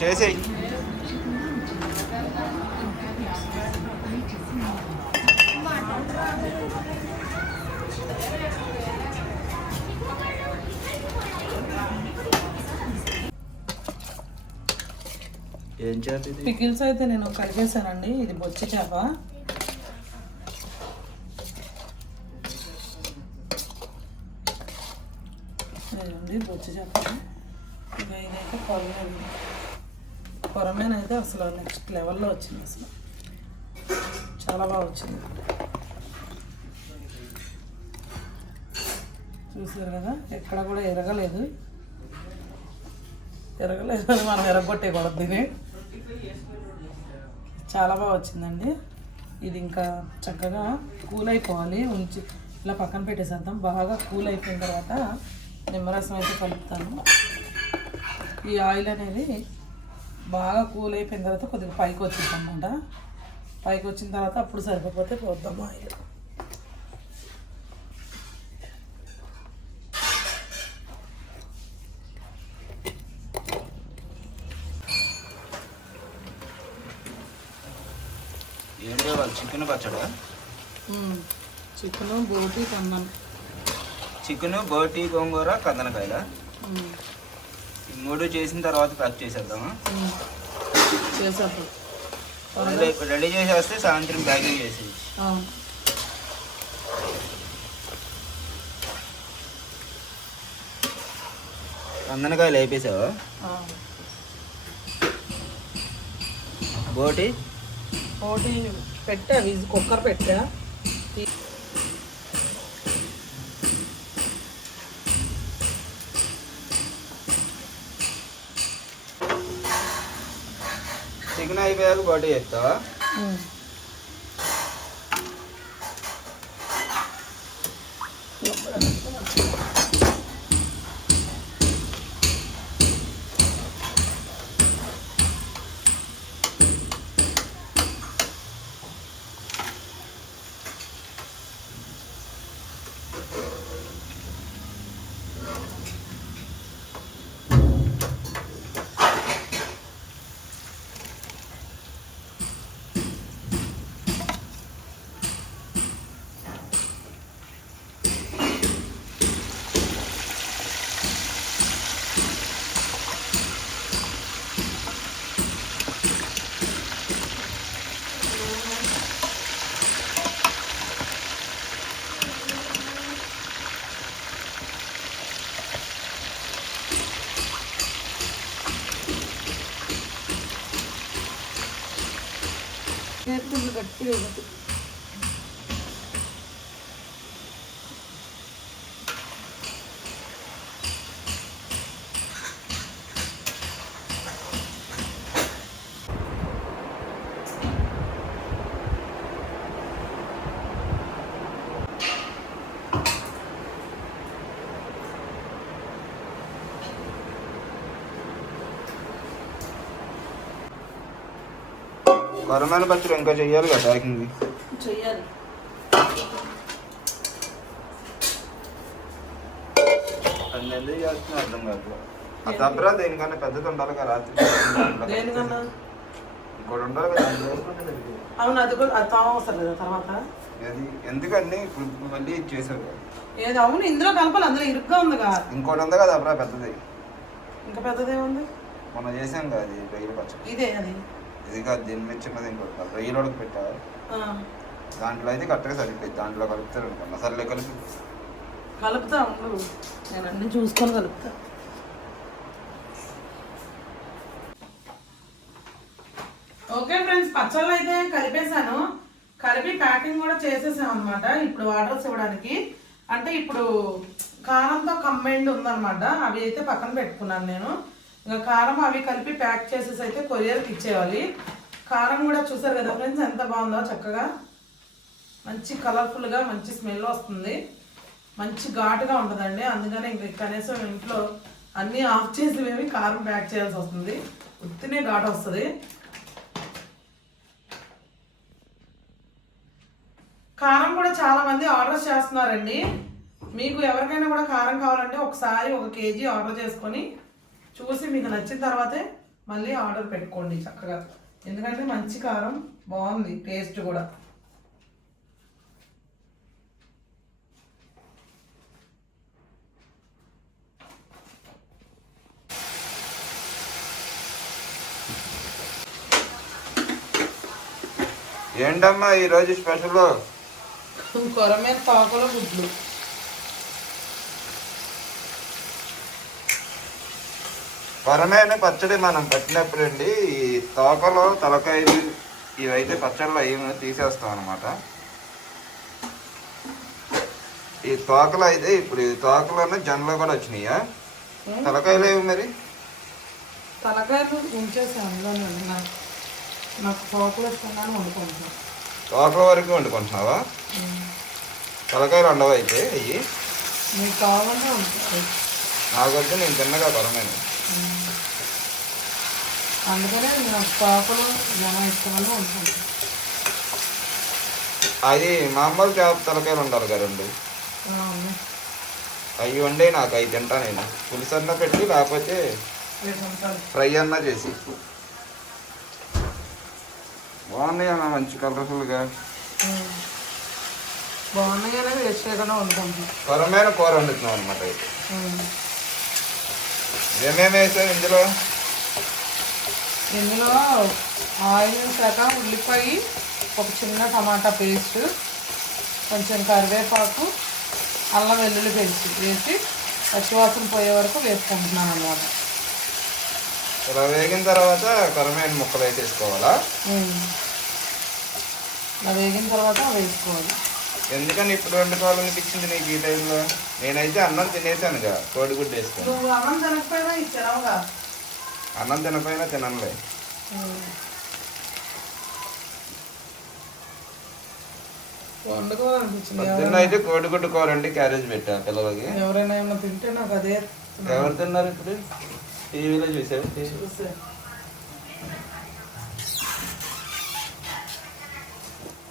చేసేయి. ఏం పికిల్స్ అయితే నేను కలిపేసానండి ఇది బొచ్చి చేప. బొచ్చి చేప. ఇక ఇదైతే పొరమే కొరమేను అయితే అసలు నెక్స్ట్ లెవెల్లో వచ్చింది అసలు. చాలా బాగా వచ్చింది. చూసారు కదా ఎక్కడ కూడా ఎరగలేదు. ఎరగలేదు అని మనం ఎరగొట్టేయకూడదు దీన్ని. చాలా బాగా వచ్చిందండి. ఇది ఇంకా చక్కగా కూల్ అయిపోవాలి. ఉంచి ఇలా పక్కన పెట్టేసేద్దాం. బాగా కూల్ అయిపోయిన తర్వాత నిమ్మరసం అయితే కలుపుతాను. ఈ ఆయిల్ అనేది బాగా కూల్ అయిపోయిన తర్వాత కొద్దిగా పైకి వచ్చింది అనమాట పైకి వచ్చిన తర్వాత అప్పుడు సరిపోతే పోద్దాం ఆయిల్. ఏంటో వాళ్ళు చికెన్ పచ్చడా? చికెన్ బోటి కన్నాను చికెన్ బోటి గోంగూర కందనకాయల? మూడు చేసిన తర్వాత ప్యాక్ చేసేద్దామా? చేసేద్దాం. రెడీ- రెడీ చేసేస్తే సాయంత్రం ప్యాకింగ్ చేసి ఆ. కందనకాయలు వేపేసావా. బోటి? ఒకటి పెట్టా కుక్కర్ పెట్టా. చికెన్ అయిపోయాక బోటి చేస్తావా? きれになって కొరమైన పచ్చడి ఇంకా చెయ్యాలి కదా ప్యాకింగ్. చెయ్యాలి. అన్ని ఎందుకు చేస్తున్నా అర్థం కాదు. ఆ దబ్బరా దేనికన్నా పెద్దది ఉండాలి కదా రాత్రి దేనికన్నా? ఇంకోటి ఉండాలి కదా. అవును అది కూడా అది తాగవసరం లేదా తర్వాత? అది ఎందుకని ఇప్పుడు మళ్ళీ ఇది చేసావు కదా. ఏది? అవును ఇందులో కలపాలి. అందులో ఇరుగ్గా ఉందిగా ఇంకోటి ఉంది కదా అబ్బరా పెద్దది? ఇంకా పెద్దదేముంది మొన్న చేసాం కదా అది రొయ్యల పచ్చడి. ఇదే అది. ఇది కాదు దీని మీద చిన్నది ఇంకోటి కాదు. పెట్టా. ఆ, దాంట్లో అయితే కరెక్ట్గా సరిపోయింది. దాంట్లో కలుపుతారు అనుకున్నా సర్లే కలిపి. కలుపుతా నేను అన్ని చూసుకొని కలుపుతా. ఓకే ఫ్రెండ్స్ పచ్చళ్ళు అయితే కలిపేశాను. కలిపి ప్యాకింగ్ కూడా చేసేసాం అనమాట ఇప్పుడు ఆర్డర్స్ ఇవ్వడానికి. అంటే ఇప్పుడు కారంతో కంబైండ్ ఉందన్నమాట. అవి అయితే పక్కన పెట్టుకున్నాను నేను. ఇంకా కారం అవి కలిపి ప్యాక్ చేసేసి అయితే కొరియర్కి ఇచ్చేయాలి. కారం కూడా చూసారు కదా ఫ్రెండ్స్ ఎంత బాగుందో చక్కగా. మంచి కలర్ఫుల్గా మంచి స్మెల్ వస్తుంది. మంచి ఘాటుగా ఉంటుందండి. అందుకనే ఇంక కనీసం ఇంట్లో అన్నీ ఆఫ్ చేసి మేము కారం ప్యాక్ చేయాల్సి వస్తుంది. ఉత్తినే ఘాటు వస్తుంది. కారం కూడా చాలా మంది ఆర్డర్ చేస్తున్నారండి. మీకు ఎవరికైనా కూడా కారం కావాలంటే ఒకసారి ఒక కేజీ ఆర్డర్ చేసుకొని చూసి మీకు నచ్చిన తర్వాతే మళ్ళీ ఆర్డర్ పెట్టుకోండి చక్కగా. ఎందుకంటే మంచి కారం బాగుంది టేస్ట్ కూడా. ఏంటమ్మా ఈరోజు స్పెషల్? కొరమే పాకలో గుడ్లు. పరమైన పచ్చడి మనం పట్టినప్పుడు అండి ఈ తోకలో తలకాయలు ఇవైతే పచ్చడిలో ఏమి తీసేస్తాం అనమాట ఈ తోకలు అయితే ఇప్పుడు ఈ తోకలోనే జొన్నలు కూడా వచ్చినాయా? తలకాయలు ఏవి మరి? తలకాయలు ఉంచేసాను నాకు నాకు వండుకుంటున్నాను. తోకల వరకు వండుకుంటున్నావా? తలకాయలు ఉండవు అయితే? కావాలంటే ఉంటుంది నాకొద్దు నేను తిన్నగా పరమైన అందుకనే పాకలు జనం ఇష్టమని వండుకుంటాను. అది మామూలు చేప తలకాయలు ఉండాలి కదండి. అవి వండే నాకు అవి తింటా నేను. పులుసు అన్న పెట్టి లేకపోతే ఫ్రై అన్న చేసి. బాగున్నాయి అన్న మంచి కలర్ఫుల్గా ఉమ్. బాగున్నాయనే వేస్ట్ చేయకుండా త్వరమైన కూర వండుతున్నాం అనమాట అయితే. ఏమేమి వేసావు ఇందులో? ఇందులో ఆయిల్ వేసాక ఉల్లిపాయ ఒక చిన్న టమాటా పేస్ట్ కొంచెం కరివేపాకు అల్లం వెల్లుల్లి పేస్ట్ వేసి పచ్చివాసన పోయే వరకు వేసుకుంటున్నాను అనమాట ఇలా వేగిన తర్వాత కొరమైన ముక్కలు వేసేసుకోవాలా? వేగిన తర్వాత వేసుకోవాలి. ఎందుకని ఇప్పుడు వండుకోవాలనిపించింది నీకు ఈ టైంలో నేనైతే అన్నం తినేసానుగా కోడిగుడ్డు వేసుకొని. అన్నం తినపోయినా పొద్దున్న అయితే కోడిగుడ్డు కూర అండి క్యారేజ్ పెట్టా పిల్లలకి. ఎవరైనా ఏమైనా తింటే నాకు అదే ఎవరు తిన్నారు ఇప్పుడు? టీవీలో చూసారు చూసే.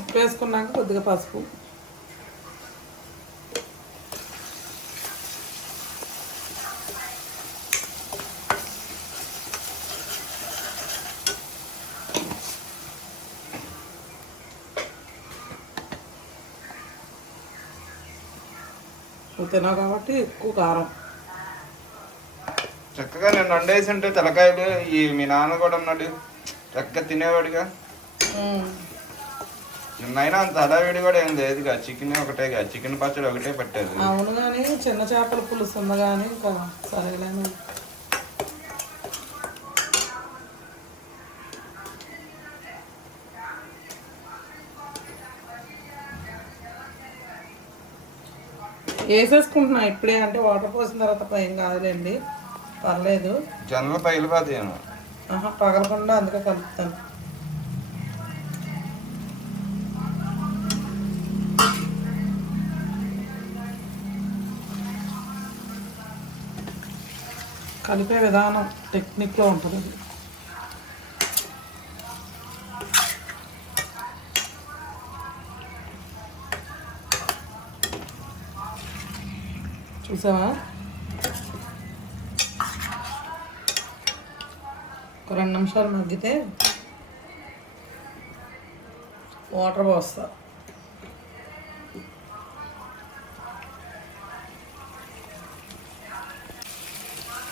ఉప్పు వేసుకున్నాక కొద్దిగా పసుపు. నువ్వు కాబట్టి ఎక్కువ కారం. చక్కగా నేను వండేసి ఉంటే తలకాయలు ఈ మీ నాన్న కూడా ఉన్నాడు. చక్కగా తినేవాడుగా. నిన్నైనా అంత హడావిడి కూడా ఏం లేదుగా చికెన్ ఒకటేగా చికెన్ పచ్చడి ఒకటే పట్టారు అవును కానీ చిన్న చేపల పులుసు ఉంది కానీ ఇంకా సరేలేని. వేసేసుకుంటున్నా ఇప్పుడే అంటే వాటర్ పోసిన తర్వాత ఏం కాదులేండి. పర్లేదు. జొన్నలు పగిలిపోతాయేమో. ఆహా పగలకుండా అందుకే కలుపుతాను. కలిపే విధానం టెక్నిక్లో ఉంటుంది చూసావా? ఒక రెండు నిమిషాలు మగ్గితే వాటర్ పోస్తా.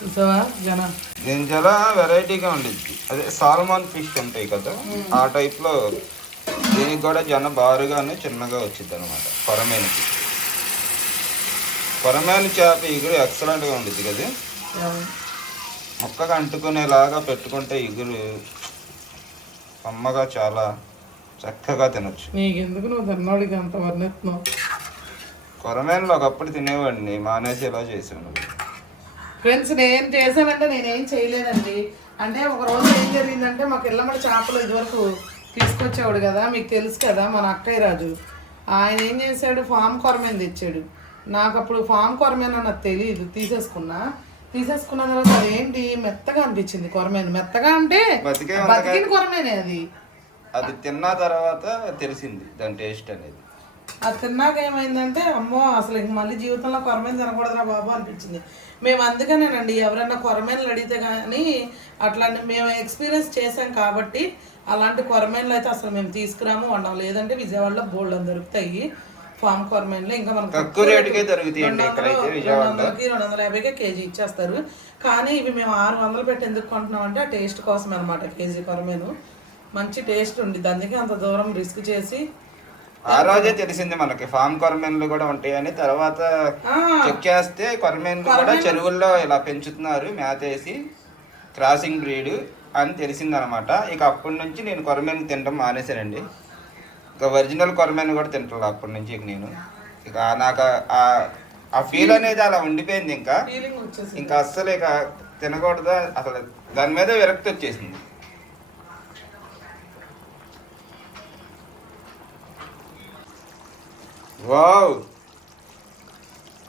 చూసావా జన? దీని చాలా వెరైటీగా ఉండిద్ది. అదే సాల్మాన్ ఫిష్ ఉంటాయి కదా ఆ టైప్లో దీనికి కూడా జన బారుగానే చిన్నగా వచ్చింది అనమాట కొరమేనికి. కొరమేని చేప ఇగురు ఎక్సలెంట్గా ఉండిద్ది కదా? మొక్కగా అంటుకునేలాగా పెట్టుకుంటే ఇగురు అమ్మగా చాలా చక్కగా తినొచ్చు. నీకెందుకు నువ్వు తిన్నోడికి అంత వర్ణెత్తున్నావు కొరమేనలో ఒకప్పుడు తినేవాడిని మానేసి ఇలా చేసాను ఫ్రెండ్స్ నేను చేశానంటే నేనేం చేయలేదండి. అంటే ఒక రోజు ఏం జరిగిందంటే మాకు ఇళ్ళమ్మడి చేపలు ఇదివరకు తీసుకొచ్చేవాడు కదా మీకు తెలుసు కదా మన అక్కయ్య రాజు. ఆయన ఏం చేశాడు? ఫామ్ కొరమేన్ తెచ్చాడు. నాకు అప్పుడు ఫామ్ కొరమేన్ నాకు తెలియదు తీసేసుకున్నా. తీసేసుకున్న తర్వాత అదేంటి మెత్తగా అనిపించింది కొరమేన్. మెత్తగా అంటే బతికిన కొరమేనే అది. అది తిన్న తర్వాత తెలిసింది దాని టేస్ట్ అనేది. అది తిన్నాక ఏమైందంటే అమ్మో అసలు ఇంక మళ్ళీ జీవితంలో కొరమైన తినకూడదురా బాబు అనిపించింది. మేము అందుకనేనండి ఎవరైనా కొరమేనలు అడిగితే కానీ అట్లాంటి మేము ఎక్స్పీరియన్స్ చేసాం కాబట్టి అలాంటి కొరమేనలు అయితే అసలు మేము తీసుకురాము వండం లేదంటే విజయవాడలో బోల్డ్ అని దొరుకుతాయి. ఫామ్ కొరమేనలు ఇంకా మనకు తక్కువ రేటుకే దొరుకుతాయండి ఇక్కడైతే రెండు వందల యాభైకే కేజీ ఇచ్చేస్తారు. కానీ ఇవి మేము ఆరు వందలు పెట్టి ఎందుకు కొంటున్నాం అంటే ఆ టేస్ట్ కోసం అనమాట కేజీ కొరమేను మంచి టేస్ట్ ఉండిద్ది. అందుకే అంత దూరం రిస్క్ చేసి ఆ రోజే తెలిసింది మనకి. ఫామ్ కొరమేన్లు కూడా ఉంటాయని. తర్వాత చెక్ చేస్తే కొరమేన్లు కూడా చెరువుల్లో ఇలా పెంచుతున్నారు. మేత వేసి క్రాసింగ్ బ్రీడ్ అని తెలిసిందనమాట ఇక అప్పటి నుంచి నేను కొరమేను తినడం మానేశానండి. ఇక ఒరిజినల్ కొరమేను కూడా తింటాను అప్పటి నుంచి ఇక నేను. ఇక నాకు ఆ- ఫీల్ అనేది అలా ఉండిపోయింది ఇంకా. ఇంకా అస్సలు ఇక తినకూడదు అసలు దాని మీద విరక్తి వచ్చేసింది. వావ్!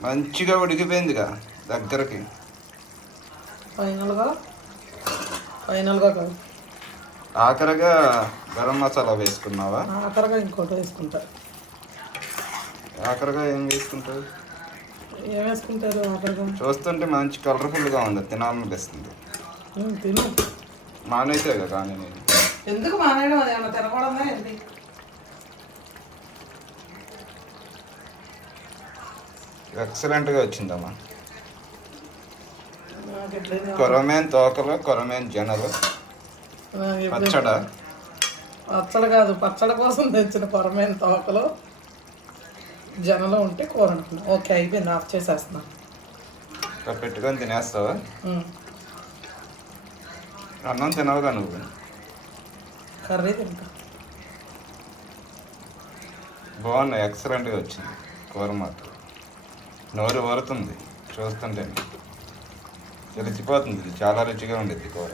మంచిగా ఉడికిపోయిందిగా దగ్గరకి. ఫైనల్గా? ఫైనల్గా ఆఖరిగా గరం మసాలా వేసుకున్నావా? ఆఖరిగా ఇంకోటి వేసుకుంటా. ఆఖరిగా ఏం వేసుకుంటావు? ఏం వేసుకుంటారు ఆఖరిగా? చూస్తుంటే మంచి కలర్ఫుల్గా ఉంది తినాలనిపిస్తుంది తిను. మానేసేగా కానీ నేను. ఎందుకు మానేయడం? అది ఏమన్నా తినకూడదా ఏంటి? ఎక్సలెంట్గా వచ్చిందమ్మా? కొరమేన్ తోకలు కొరమేన్ జనలు. పచ్చడా? పచ్చడి కాదు పచ్చడి కోసం తెచ్చిన కొరమైన తోకలు జనలో ఉంటే కూర అనుకున్నా ఓకే అయిపోయింది ఆఫ్ చేసేస్తున్నా. ఇక్కడ పెట్టుకొని తినేస్తావా? అన్నం తినవుగా నువ్వు. కర్రీ తింటా. బాగున్నాయి ఎక్సలెంట్గా వచ్చింది కూర మాత్రం. నోరు ఊరుతుంది చూస్తుంటే రుచిపోతుంది చాలా రుచిగా ఉండేది కూర.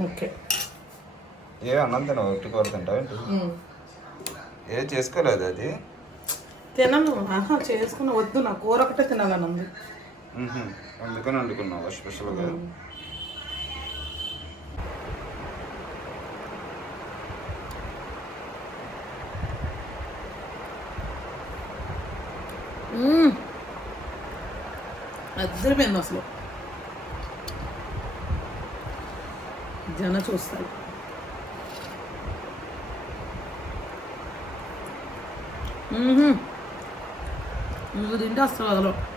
ఓకే. ఏ అన్నం తినవు ఒట్టి కూర తింటావు. ఏ చేసుకోలేదు అది. తినను. ఆహా చేసుకున్న. వద్దు నా కూర ఒకటే తినాలని ఉంది. అందుకని వండుకున్నావు స్పెషల్గా. అద్దరిపోయింది అసలు. జన చూస్తారు. నువ్వు తింటే అసలు వదలవు.